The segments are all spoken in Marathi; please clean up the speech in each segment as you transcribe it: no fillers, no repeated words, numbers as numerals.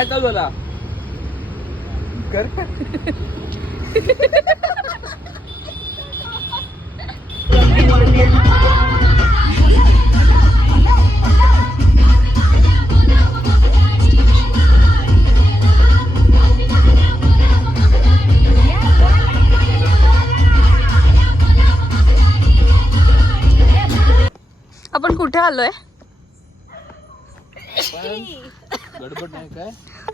काय चालू झाला कर आपण कुठे आलोय? गडबड नाही काय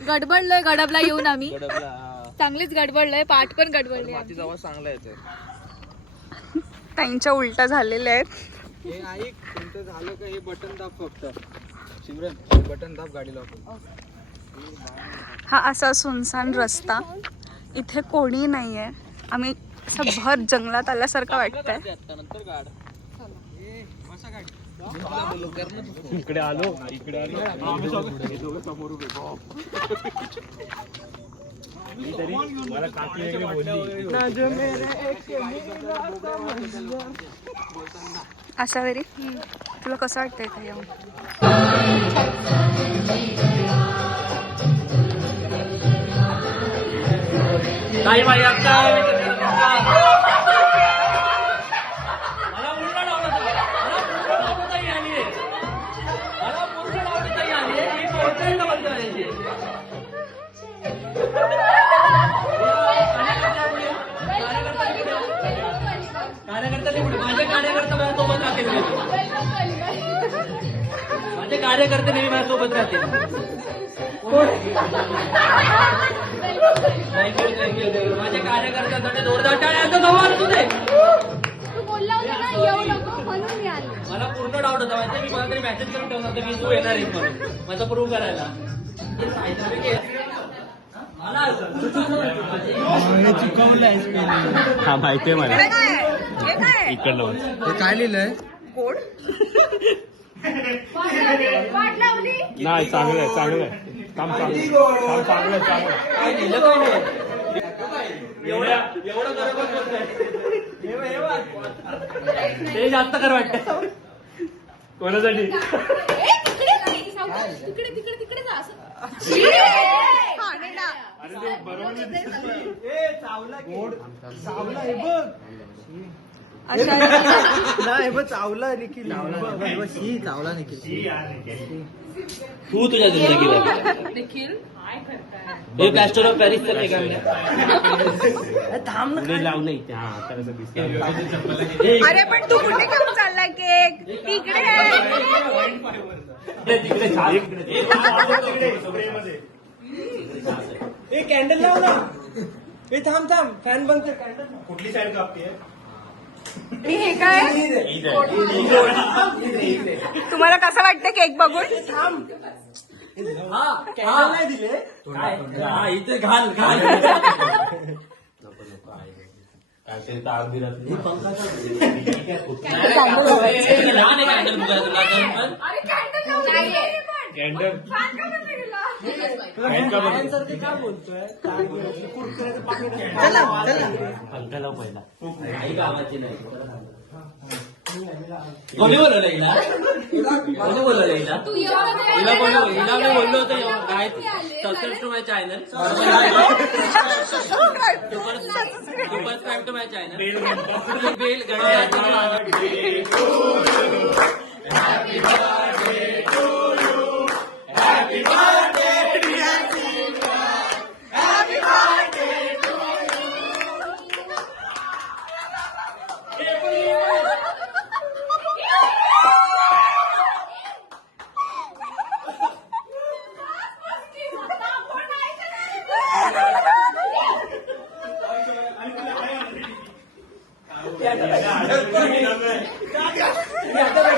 गडबडलोय गडबला येऊन आम्ही गडबला चांगलीच गडबडलोय. पाठ पण गडबडली. मातीचा आवाज चांगला येतोय. त्यांच्या उलटा झालेल्या आहेत. हे ऐक तुमचं झालं का हे बटन दाब फक्त शिमरन बटन दाब गाडी लावतो. हा असा सुनसान रस्ता, इथे कोणी नाहीये. आम्ही असं भर जंगलात आल्यासारखं वाटतंय. नंतर गाड इकडे आलो समोर अशा वेळी तुला कसं वाटतंय इथे येऊन? माझे कार्यकर्ते नेहमी माझ्यासोबत राहतील. माझे कार्यकर्त्यांसाठी जोरदार टाळ्यांचा संवाद तुझे. मला पूर्ण डाऊट होता माहिती मी मला तरी मेसेज करून ठेवला की तू येणार आहे म्हणून माझा प्रूव्ह करायला. हा माहितीये मला. इकडनं काय लिहिलंय कोड नाही चांगलं आहे चांगलं आहे काम चांगलं चांगलं ते जास्त कर वाटत कोणासाठी चावला निखिल चावला निखिल तू तुझ्या जिंदगीला निखिल हे प्लॅस्टर ऑफ पॅरिस तर नाही थांब लावलंय. अरे पण तू कुठे घेऊन चाललाय केक? तिकडे कॅन्डल लाव ना. हे थांब फॅन बंद कर. कॅन्डल कुठली साईड कापते? हे काय तुम्हाला कसं वाटतं केक बघून? कॅन्डल नाही दिले इथे घाल काय बोलतोय पंखाला पहिला आई गावाची नाही कोणी बोलवलं हिला? कोणी बोलवलं हिला? हिला मी बोललो होतो काय subscribe to my channel subscribe to my channel bell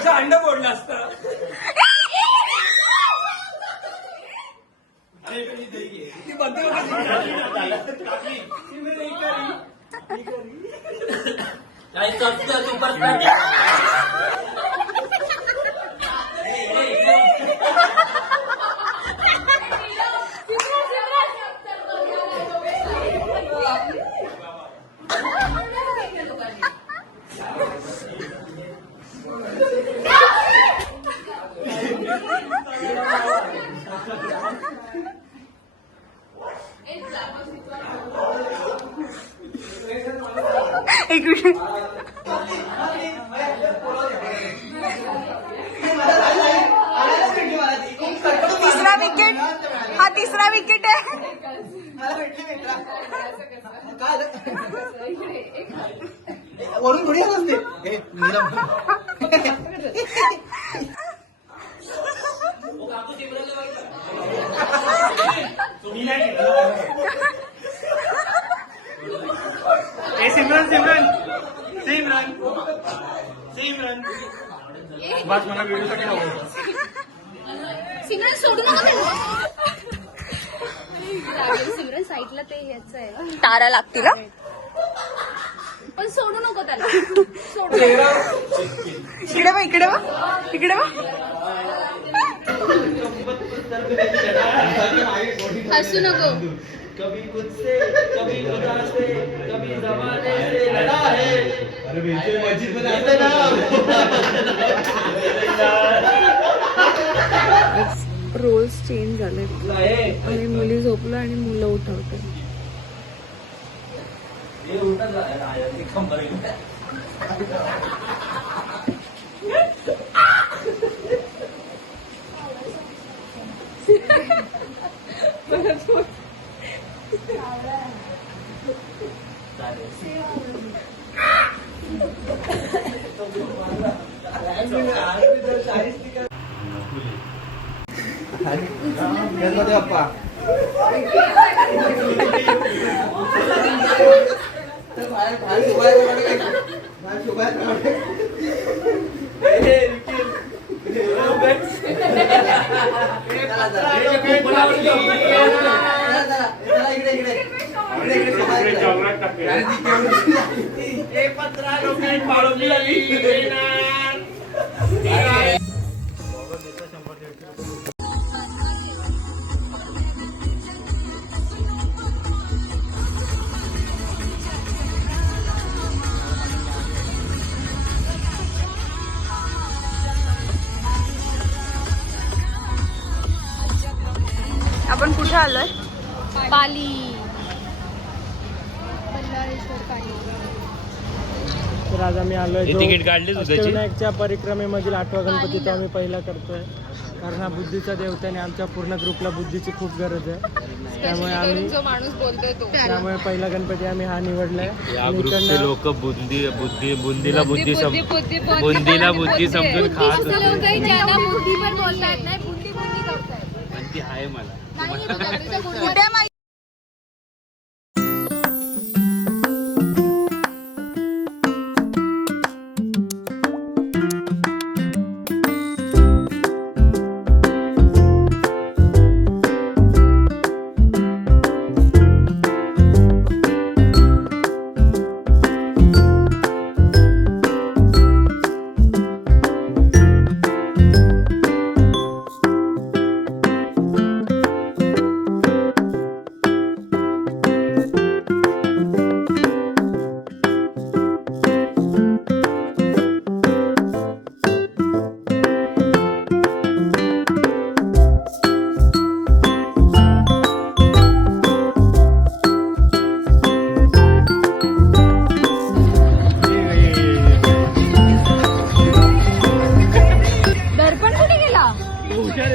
अंड फोडलं असतं. बस मला व्हिडिओसाठी हवं. सिमरन सोडू नको. सिमरन साईडला ते याच आहे, तारा लागतील हा? पण सोडू नको त्याला. इकडे बघ, इकडे बघ, इकडे बघ. हसू नको. कभी खुद से कभी खुदा से कभी जमाने से लड़ा है. अरे मस्जिद में रोल्स चेंज झाले आणि मुली झोपल्या आणि मुलं उठवतात. ये उल्टा आया ते खंबर आहे. गणपती बाप्पा. आपण कुठे आलोय? पाली. तर आज आम्ही आलोय तिकीट काढली अष्टविनायकच्या परिक्रमेमधील 8वा गणपती तो आम्ही पहिला करतोय. कारण हा बुद्धीचा देवता आणि आमच्या पूर्ण ग्रुपला बुद्धीची खूप गरज आहे. त्यामुळे आम्ही जो माणूस बोलतोय तो त्यामुळे पहिला गणपती आम्ही हा निवडलाय. या ग्रुपचे लोक बुंदीला बुद्धी बुंदीला बुद्धी समजून खात बुद्धी पण बोलतायत नाही, बुद्धी करतायत. पण ती आहे मला. कुठे माहिती?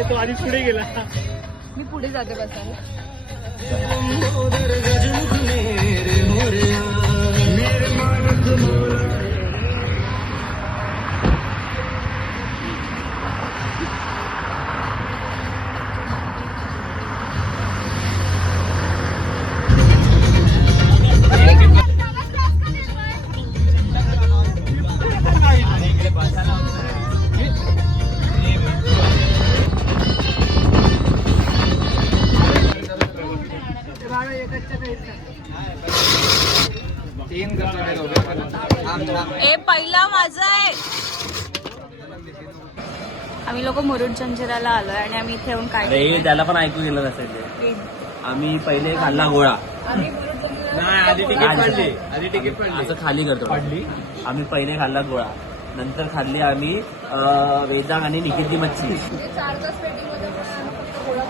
तो आधीच पुढे गेला. मी पुढे जाते बसायला. ए पहिला माझा आहे. आम्ही लोक मुरुड जंजिराला आलोय आणि आम्ही इथे येऊन काय अरे त्याला पण ऐकू गेलं नसेल ते. आम्ही पहिले खाल्ला गोळा. आधी तिकीट पडली. असं खाली करतो. आम्ही पहिले खाल्ला गोळा, नंतर खाल्ली आम्ही वेदांग आणि निकिती मच्छी. 4 तास वेटिंग मध्ये गोळा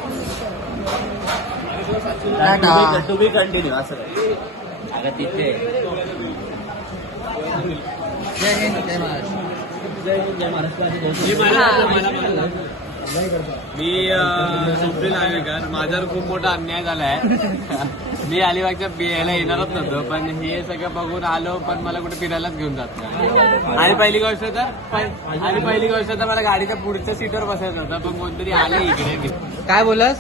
टू बी कंटिन्यू असं काय. अगं तिथे मी स्वप्नील नायकर. माझ्यावर खूप मोठा अन्याय झाला आहे. मी अलिबागच्या यायला येणारच नव्हतो, पण हे सगळं बघून आलो, पण मला कुठे फिरायलाच घेऊन जात नाही. आणि पहिली गोष्ट तर मला गाडीच्या पुढच्या सीटवर बसायचं होतं, पण कोणतरी आलं इकडे. काय बोललास?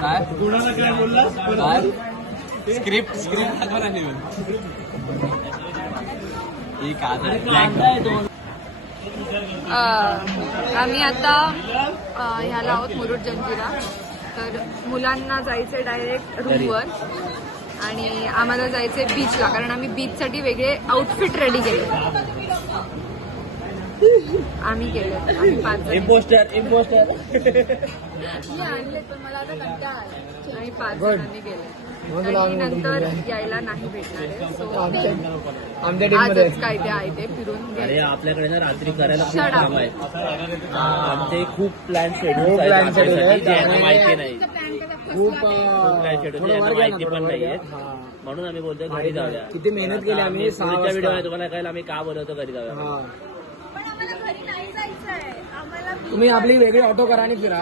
काय बोललास? स्क्रिप्ट आम्ही आता ह्याला आहोत मुरुड जंजिरा. तर मुलांना जायचंय डायरेक्ट रूमवर आणि आम्हाला जायचंय बीचला, कारण आम्ही बीचसाठी वेगळे आउटफिट रेडी केले. आम्ही केले इम्पोस्टर आणले, पण मला आता कंटाळा आला. आम्ही 5 जणांनी गेले आणि नंतर यायला नाही भेटणार आहे. सो आजच काय ते आहे ते फिरून अरे आपल्याकडे ना रात्री करायला खूप Shut up. काम आहे. आमचे खूप प्लॅन शेड्यूल माहिती नाही, खूप प्लॅन शेड्यूल माहिती पण नाहीये. म्हणून आम्ही बोलतोय घरी जाऊया. किती मेहनत केली आम्ही. पुढच्या व्हिडिओ तुम्हाला कळेल आम्ही का बोलवतो घरी जाऊया. पण आम्हाला घरी नाही जायचंय. आम्हाला तुम्ही आपली वेगळी ऑटो करा आणि फिरा.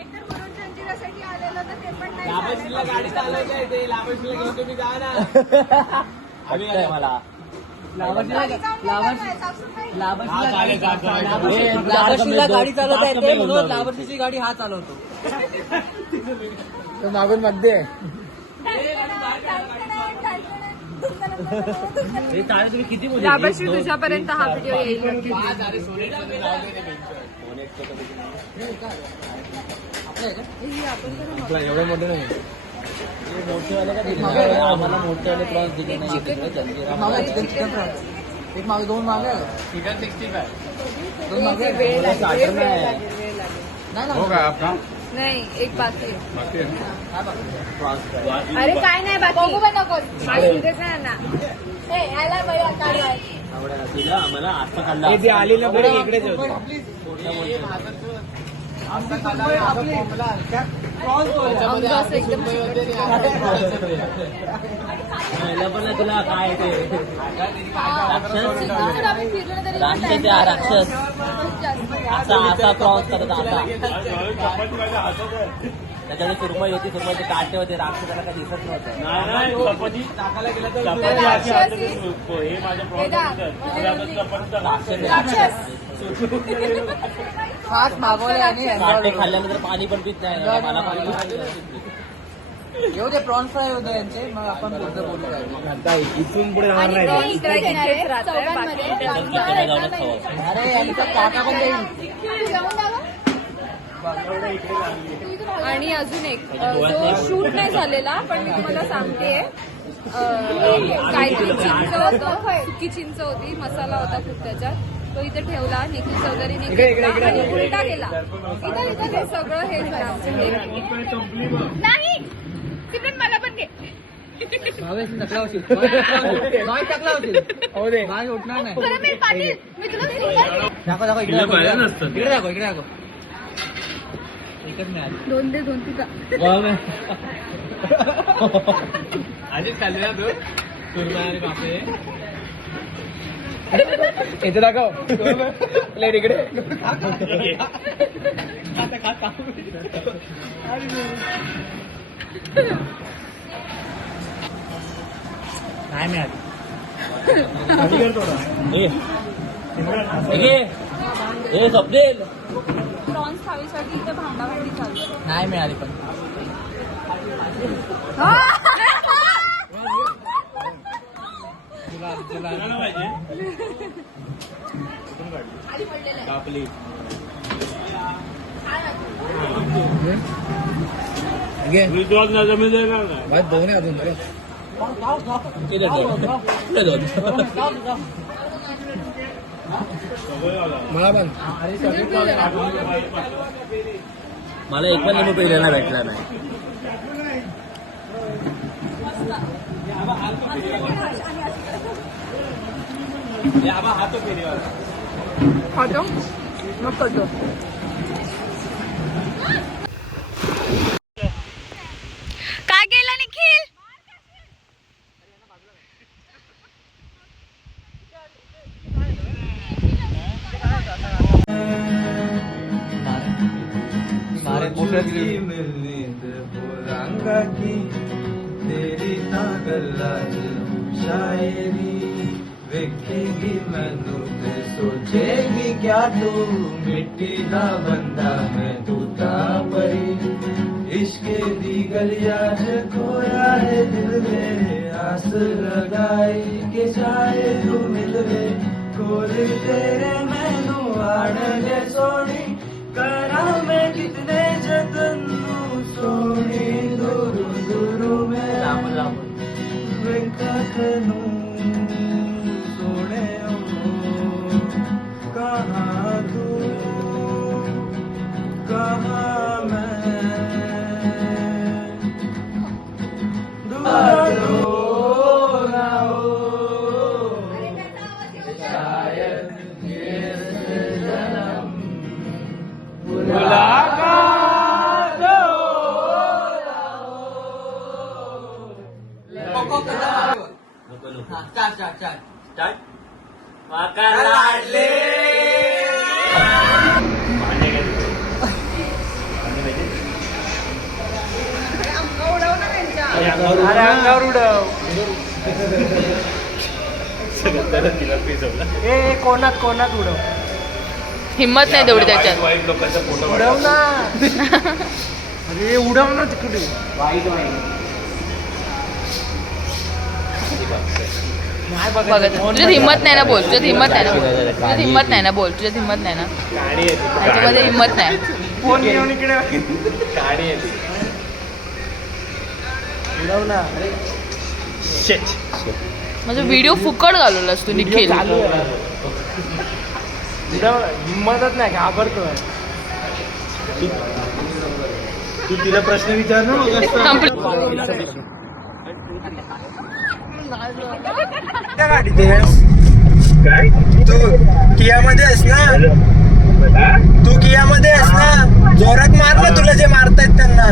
एकतर मुरुड जंजिरासाठी आलेलो तर ते पण नाही गाडी चालवायची आहे ते लाभाशीला घेऊन तुम्ही जा ना. मला लाभाशीला गाडी चालवता येते म्हणून लाभाशीची गाडी हा चालवतो. मागून मध्ये तुम्ही किती लाभाशी तुझ्यापर्यंत हा व्हिडिओ येईल. एवढं मोठं नाही. आम्हाला मोठेवाले प्रॉन्स दिले नाही. एक मागे 2 मागे चिकन 65 2 मागे हो का आपला नाही, एक बाकी आहे. अरे काय नाही बाकी बघू पण नको ना. यायला बघा काय आम्हाला आता खाल्ला ते आलेलं बरं इकडेच पण तुला काय ते राक्षस असा प्रॉन्स करत असा. त्याच्याकडे सुरमई होती, सुरमईचे काटे होते. राक्षसाला काय दिसत काटे खाल्ल्यानंतर पाणी पण पित नाही. मला पाणी येऊ दे. प्रॉन्स फ्राय होते यांचे, मग आपण पुढचं बोलूया. इथून पुढे जाणार नाही. अरे यांचा काटा पण आणि अजून एक जो शूट नाही झालेला, पण मी तुम्हाला सांगते. काहीतरी चिंच होतं, सुकी चिंच होती, मसाला होता खूप त्याच्यात. तो इथे ठेवला, निखिल चौधरीने घेतला आणि उलटा गेला. इथं हे सगळं हे नाही तिकडून मला पण घे. टकला होतील. हो दे, मागे उठणार नाही. खरं मी पाटील मी तुला फिंगर दाखव इकडे दाखव. एकच नाही 2 दे 2 तिचा. आधीच खाल्ले ना तू सुरमई आणि बापरे. इथे दाखव. प्लेट इकडे. नाही मिळाली. स्वप्नेल प्रॉन्स खावीसाठी इथे भांडाभांडी चालू. नाही मिळाली पण. कापली भाई दोन आहे अजून. मला पण. मला एक पण लिंबू पिलेला भेटला नाही. खातो मग करतो. काय केलं निखिल? तेरी गल्ला शायरी वेखेगी मैनू ते सोचेगी क्या तू मिट्टी दा बंदा मैं तू ता परी इश्क दी गलिया च खोया है दिल मेरे आस लगाई के शायद तू मिलवे कोल तेरे मैनू आड़े सोनी करा मैं कितने जतन सोनी दूर दूर में वेखनू सोने कहाँ तू कहाँ मैं दूर ना हो शायद ये जन्म मुलाकात हो स्टार्ट माका लाडले अरे अंगावर उडव तिला पेजवला ए कोणात कोणात उडव हिंमत नाही तेवढी त्याच्यात. वाईट लोकांचा फोटो उडव ना अरे उडव ना तिकडे नाही बघत बघत तुझ्यात हिंमत नाही ना बोल, तुझ्यात हिंमत नाही ना बोल, तुझ्यात हिंमत नाही ना बोल, तुझ्यात हिंमत नाही ना, गाडी येते त्याच्यामध्ये हिंमत नाही. फोन घेऊन इकडे गाडी येते उडव ना म्हणजे व्हिडिओ फुकट घालवलास तू निखिल. चालू आहे उडव हिंमतच नाही घाबरतोय तू तिला प्रश्न विचार ना मग त्या गाडीत तू कियामध्ये आहेस ना तू कियामध्ये आहेस ना जोरात मार ना तुला जे मारतायत त्यांना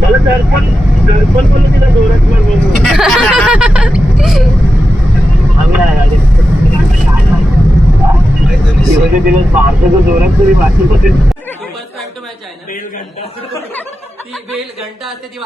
मला दर्पण बोललो तिला जोरात मार बोललो तिला मारतो जोरात तरी वाचू बेल घंटा असते ती